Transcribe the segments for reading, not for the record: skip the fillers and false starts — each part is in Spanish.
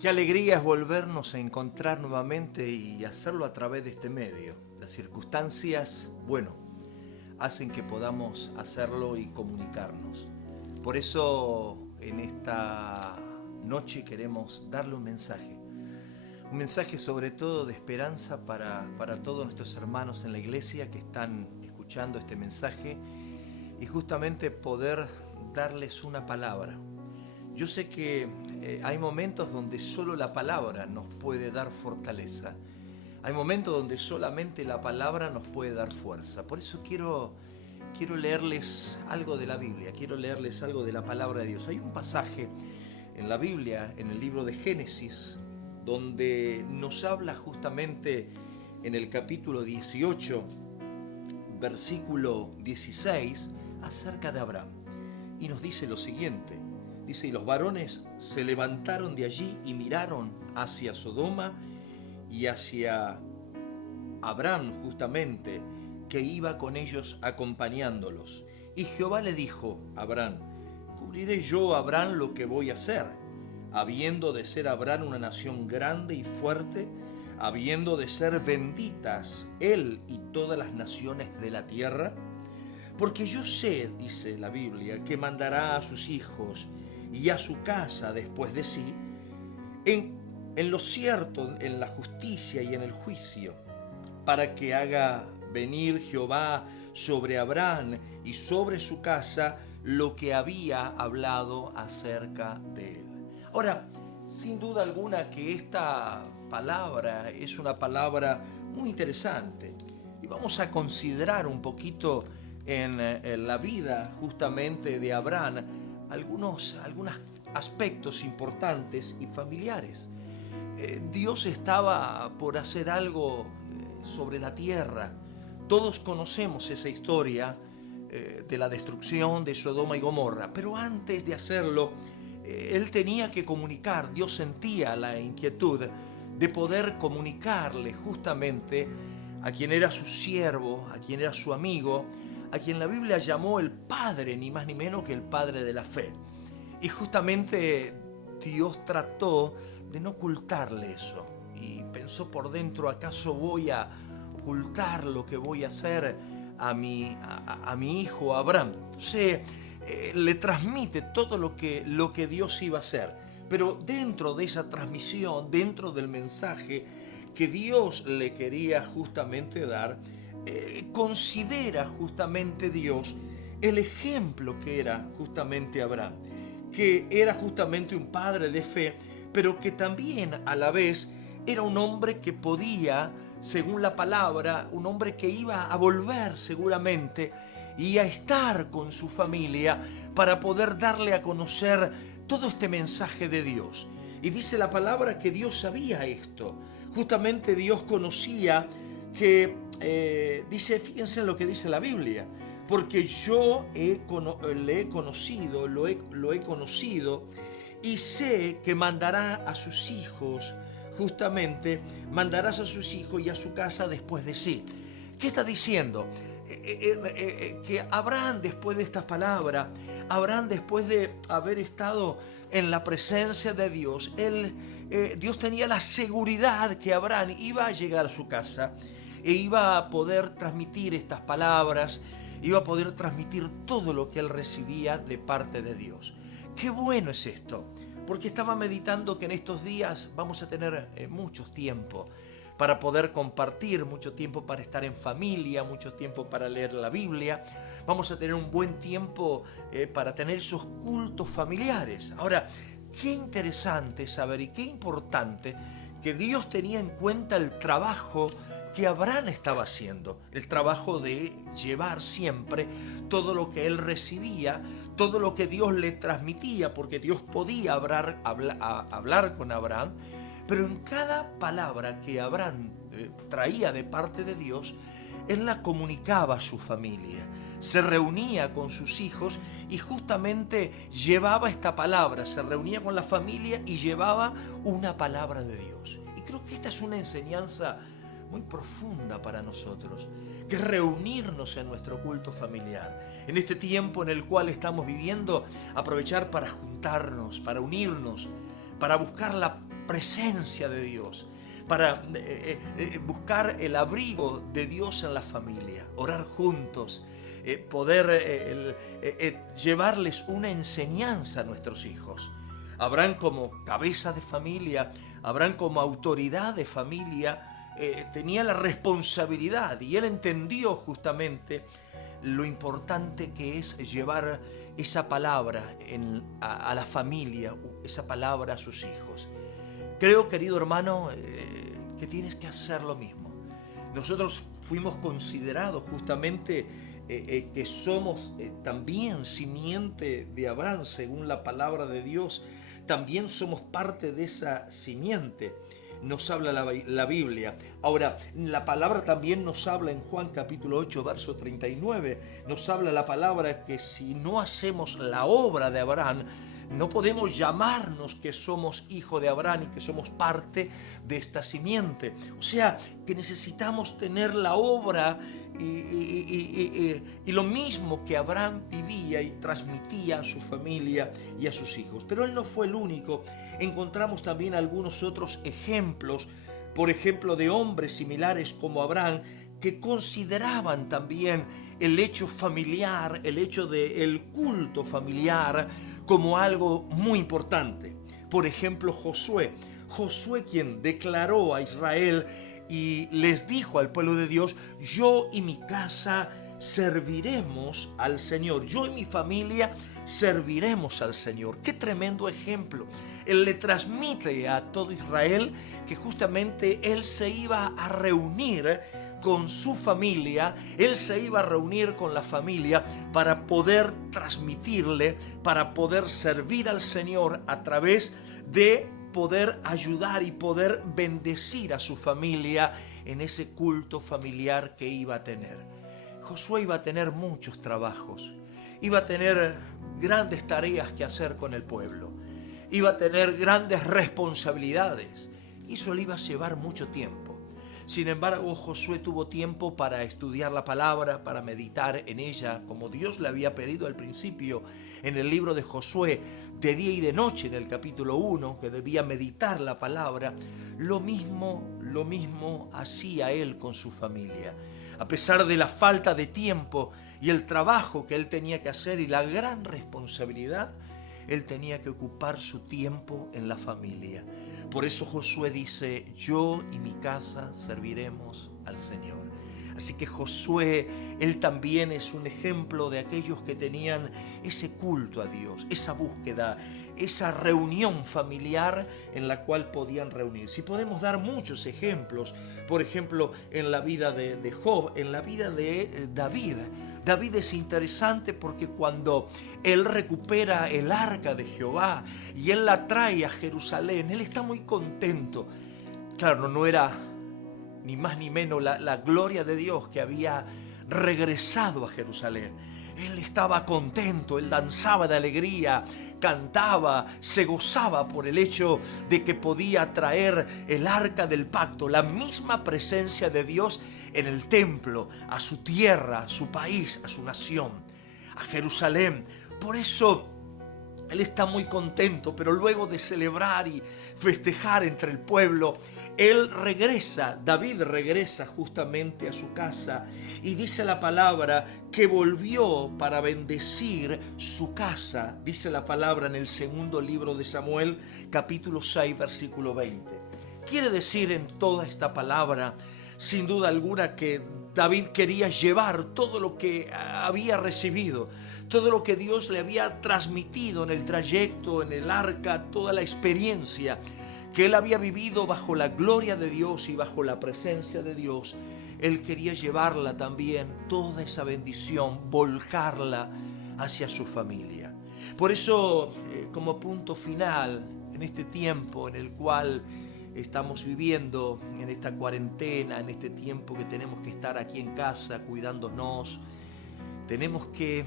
Qué alegría es volvernos a encontrar nuevamente y hacerlo a través de este medio. Las circunstancias, bueno, hacen que podamos hacerlo y comunicarnos. Por eso en esta noche queremos darle un mensaje sobre todo de esperanza para todos nuestros hermanos en la iglesia que están escuchando este mensaje y justamente poder darles una palabra. Yo sé que hay momentos donde solo la palabra nos puede dar fortaleza. Hay momentos donde solamente la palabra nos puede dar fuerza. Por eso quiero leerles algo de la Biblia, quiero leerles algo de la palabra de Dios. Hay un pasaje en la Biblia, en el libro de Génesis, donde nos habla justamente en el capítulo 18, versículo 16, acerca de Abraham. Y nos dice lo siguiente. Dice, y los varones se levantaron de allí y miraron hacia Sodoma y hacia Abraham justamente, que iba con ellos acompañándolos. Y Jehová le dijo a Abraham, ¿cubriré yo a Abraham lo que voy a hacer? Habiendo de ser Abraham una nación grande y fuerte, habiendo de ser benditas él y todas las naciones de la tierra. Porque yo sé, dice la Biblia, que mandará a sus hijos y a su casa después de sí, en lo cierto, en la justicia y en el juicio, para que haga venir Jehová sobre Abraham y sobre su casa lo que había hablado acerca de él. Ahora, sin duda alguna que esta palabra es una palabra muy interesante y vamos a considerar un poquito en la vida justamente de Abraham algunos aspectos importantes y familiares. Dios estaba por hacer algo sobre la tierra. Todos conocemos esa historia de la destrucción de Sodoma y Gomorra, pero antes de hacerlo, Él tenía que comunicar. Dios sentía la inquietud de poder comunicarle justamente a quien era su siervo, a quien era su amigo, a quien la Biblia llamó el Padre, ni más ni menos que el Padre de la fe. Y justamente Dios trató de no ocultarle eso. Y pensó por dentro, ¿acaso voy a ocultar lo que voy a hacer a mi hijo Abraham? Entonces le transmite todo lo que Dios iba a hacer. Pero dentro de esa transmisión, dentro del mensaje que Dios le quería justamente dar, considera justamente Dios el ejemplo que era justamente Abraham, que era justamente un padre de fe, pero que también a la vez era un hombre que podía, según la palabra, un hombre que iba a volver seguramente y a estar con su familia para poder darle a conocer todo este mensaje de Dios. Y dice la palabra que Dios sabía esto. Justamente Dios conocía que, dice, fíjense en lo que dice la Biblia, porque yo le he conocido, lo he conocido y sé que mandará a sus hijos, justamente mandarás a sus hijos y a su casa después de sí. ¿Qué está diciendo? Que Abraham, después de esta palabra, Abraham, después de haber estado en la presencia de Dios, Dios tenía la seguridad que Abraham iba a llegar a su casa e iba a poder transmitir estas palabras, iba a poder transmitir todo lo que él recibía de parte de Dios. Qué bueno es esto, porque estaba meditando que en estos días vamos a tener mucho tiempo para poder compartir, mucho tiempo para estar en familia, mucho tiempo para leer la Biblia. Vamos a tener un buen tiempo para tener esos cultos familiares. Ahora, qué interesante saber y qué importante que Dios tenía en cuenta el trabajo que Abraham estaba haciendo, el trabajo de llevar siempre todo lo que él recibía, todo lo que Dios le transmitía, porque Dios podía hablar con Abraham, pero en cada palabra que Abraham traía de parte de Dios, él la comunicaba a su familia, se reunía con sus hijos y justamente llevaba esta palabra, se reunía con la familia y llevaba una palabra de Dios. Y creo que esta es una enseñanza muy profunda para nosotros, que es reunirnos en nuestro culto familiar. En este tiempo en el cual estamos viviendo, aprovechar para juntarnos, para unirnos, para buscar la presencia de Dios, para buscar el abrigo de Dios en la familia, orar juntos, poder llevarles una enseñanza a nuestros hijos. Abraham, como cabeza de familia, Abraham como autoridad de familia, tenía la responsabilidad, y él entendió justamente lo importante que es llevar esa palabra a la familia, esa palabra a sus hijos. Creo, querido hermano, que tienes que hacer lo mismo. Nosotros fuimos considerados justamente que somos también simiente de Abraham, según la palabra de Dios. También somos parte de esa simiente, nos habla la Biblia. Ahora, la palabra también nos habla en Juan capítulo 8, verso 39. Nos habla la palabra que si no hacemos la obra de Abraham, no podemos llamarnos que somos hijo de Abraham y que somos parte de esta simiente. O sea, que necesitamos tener la obra y lo mismo que Abraham vivía y transmitía a su familia y a sus hijos. Pero él no fue el único. Encontramos también algunos otros ejemplos, por ejemplo, de hombres similares como Abraham, que consideraban también el hecho familiar, el hecho del culto familiar, como algo muy importante. Por ejemplo, Josué, quien declaró a Israel y les dijo al pueblo de Dios: yo y mi casa serviremos al Señor, yo y mi familia serviremos al Señor. Qué tremendo ejemplo. Él le transmite a todo Israel que justamente él se iba a reunir con su familia, él se iba a reunir con la familia para poder transmitirle, para poder servir al Señor a través de poder ayudar y poder bendecir a su familia en ese culto familiar que iba a tener. Josué iba a tener muchos trabajos, iba a tener grandes tareas que hacer con el pueblo, iba a tener grandes responsabilidades, y eso le iba a llevar mucho tiempo. Sin embargo, Josué tuvo tiempo para estudiar la palabra, para meditar en ella, como Dios le había pedido al principio en el libro de Josué, de día y de noche, en el capítulo 1, que debía meditar la palabra. Lo mismo hacía él con su familia. A pesar de la falta de tiempo y el trabajo que él tenía que hacer y la gran responsabilidad, él tenía que ocupar su tiempo en la familia. Por eso Josué dice: yo y mi casa serviremos al Señor. Así que Josué, él también es un ejemplo de aquellos que tenían ese culto a Dios, esa búsqueda, esa reunión familiar en la cual podían reunirse. Y podemos dar muchos ejemplos, por ejemplo, en la vida de Job, en la vida de David. David es interesante porque cuando él recupera el arca de Jehová y él la trae a Jerusalén, él está muy contento. Claro, no era ni más ni menos la gloria de Dios que había regresado a Jerusalén. Él estaba contento, él danzaba de alegría, cantaba, se gozaba por el hecho de que podía traer el arca del pacto, la misma presencia de Dios en el templo, a su tierra, a su país, a su nación, a Jerusalén. Por eso él está muy contento, pero luego de celebrar y festejar entre el pueblo, David regresa justamente a su casa, y dice la palabra que volvió para bendecir su casa. Dice la palabra en el segundo libro de Samuel, capítulo 6, versículo 20. Quiere decir en toda esta palabra, sin duda alguna, que David quería llevar todo lo que había recibido, todo lo que Dios le había transmitido en el trayecto, en el arca, toda la experiencia que él había vivido bajo la gloria de Dios y bajo la presencia de Dios. Él quería llevarla también, toda esa bendición, volcarla hacia su familia. Por eso, como punto final, en este tiempo en el cual estamos viviendo, en esta cuarentena, en este tiempo que tenemos que estar aquí en casa cuidándonos, tenemos que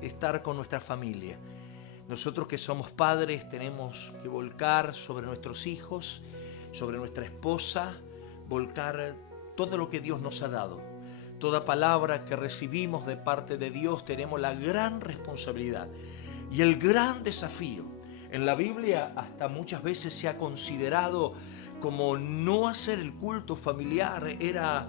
estar con nuestra familia. Nosotros que somos padres tenemos que volcar sobre nuestros hijos, sobre nuestra esposa, volcar todo lo que Dios nos ha dado. Toda palabra que recibimos de parte de Dios, tenemos la gran responsabilidad y el gran desafío En la Biblia hasta muchas veces se ha considerado como no hacer el culto familiar era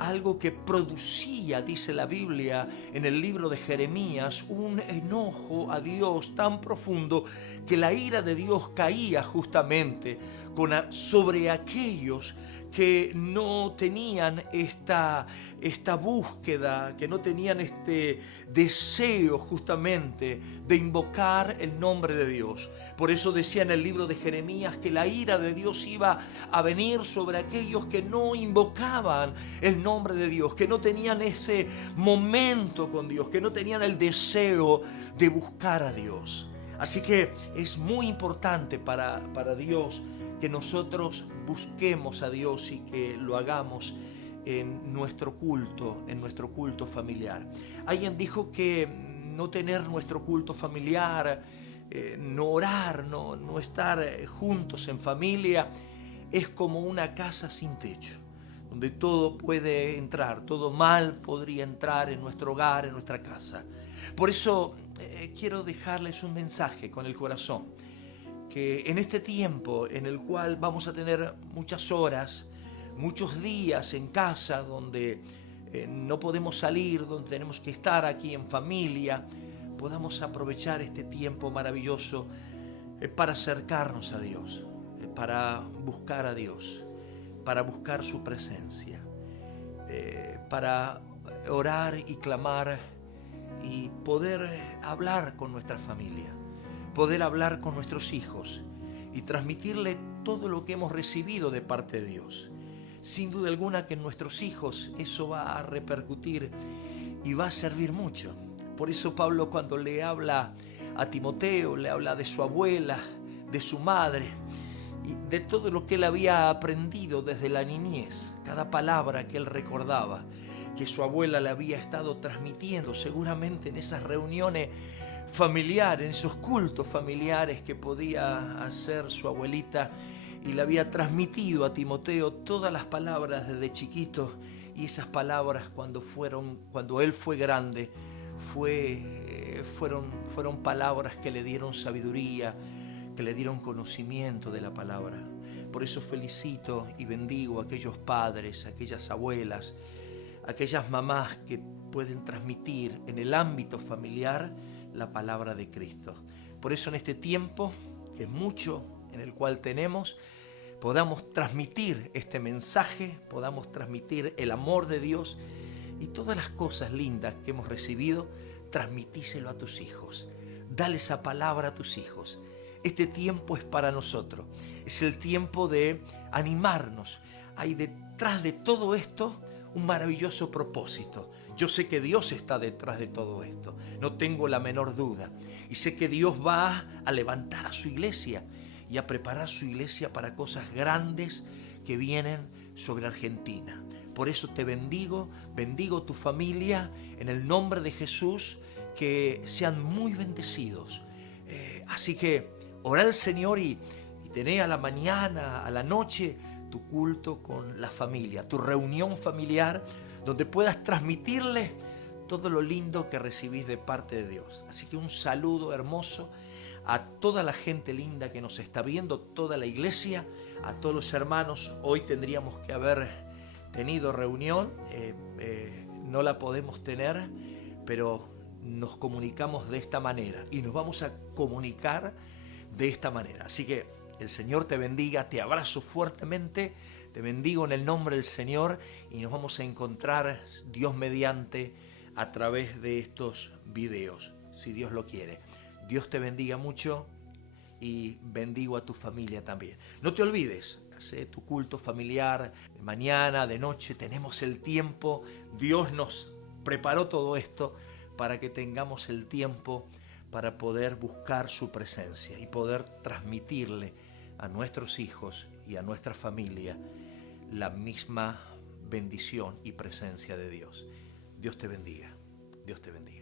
algo que producía, dice la Biblia en el libro de Jeremías, un enojo a Dios tan profundo que la ira de Dios caía justamente sobre aquellos que no tenían esta búsqueda, que no tenían este deseo justamente de invocar el nombre de Dios. Por eso decía en el libro de Jeremías que la ira de Dios iba a venir sobre aquellos que no invocaban el nombre de Dios, que no tenían ese momento con Dios, que no tenían el deseo de buscar a Dios. Así que es muy importante para Dios que nosotros busquemos a Dios y que lo hagamos en nuestro culto familiar. Alguien dijo que no tener nuestro culto familiar, no orar, no estar juntos en familia, es como una casa sin techo, donde todo puede entrar, todo mal podría entrar en nuestro hogar, en nuestra casa. Por eso quiero dejarles un mensaje con el corazón, que en este tiempo en el cual vamos a tener muchas horas, muchos días en casa donde no podemos salir, donde tenemos que estar aquí en familia, podamos aprovechar este tiempo maravilloso para acercarnos a Dios, para buscar a Dios, para buscar su presencia, para orar y clamar y poder hablar con nuestra familia, poder hablar con nuestros hijos y transmitirle todo lo que hemos recibido de parte de Dios. Sin duda alguna que en nuestros hijos eso va a repercutir y va a servir mucho. Por eso Pablo, cuando le habla a Timoteo, le habla de su abuela, de su madre y de todo lo que él había aprendido desde la niñez, cada palabra que él recordaba, que su abuela le había estado transmitiendo seguramente en esas reuniones familiares, en esos cultos familiares que podía hacer su abuelita, y le había transmitido a Timoteo todas las palabras desde chiquito, y esas palabras cuando él fue grande fueron palabras que le dieron sabiduría, que le dieron conocimiento de la palabra. Por eso felicito y bendigo a aquellos padres, a aquellas abuelas, a aquellas mamás que pueden transmitir en el ámbito familiar la palabra de Cristo. Por eso en este tiempo, que es mucho en el cual tenemos, podamos transmitir este mensaje, podamos transmitir el amor de Dios y todas las cosas lindas que hemos recibido, transmitíselo a tus hijos. Dale esa palabra a tus hijos. Este tiempo es para nosotros. Es el tiempo de animarnos. Hay detrás de todo esto un maravilloso propósito. Yo sé que Dios está detrás de todo esto. No tengo la menor duda. Y sé que Dios va a levantar a su iglesia y a preparar su iglesia para cosas grandes que vienen sobre Argentina. Por eso te bendigo tu familia en el nombre de Jesús, que sean muy bendecidos. Así que orá al Señor y tené a la mañana, a la noche, tu culto con la familia, tu reunión familiar, donde puedas transmitirle todo lo lindo que recibís de parte de Dios. Así que un saludo hermoso a toda la gente linda que nos está viendo, toda la iglesia, a todos los hermanos. Hoy tendríamos que haber tenido reunión, no la podemos tener, pero nos comunicamos de esta manera y nos vamos a comunicar de esta manera. Así que el Señor te bendiga, te abrazo fuertemente, te bendigo en el nombre del Señor y nos vamos a encontrar, Dios mediante, a través de estos videos, si Dios lo quiere. Dios te bendiga mucho y bendigo a tu familia también. No te olvides, hace tu culto familiar de mañana, de noche, tenemos el tiempo. Dios nos preparó todo esto para que tengamos el tiempo para poder buscar su presencia y poder transmitirle a nuestros hijos y a nuestra familia la misma bendición y presencia de Dios. Dios te bendiga. Dios te bendiga.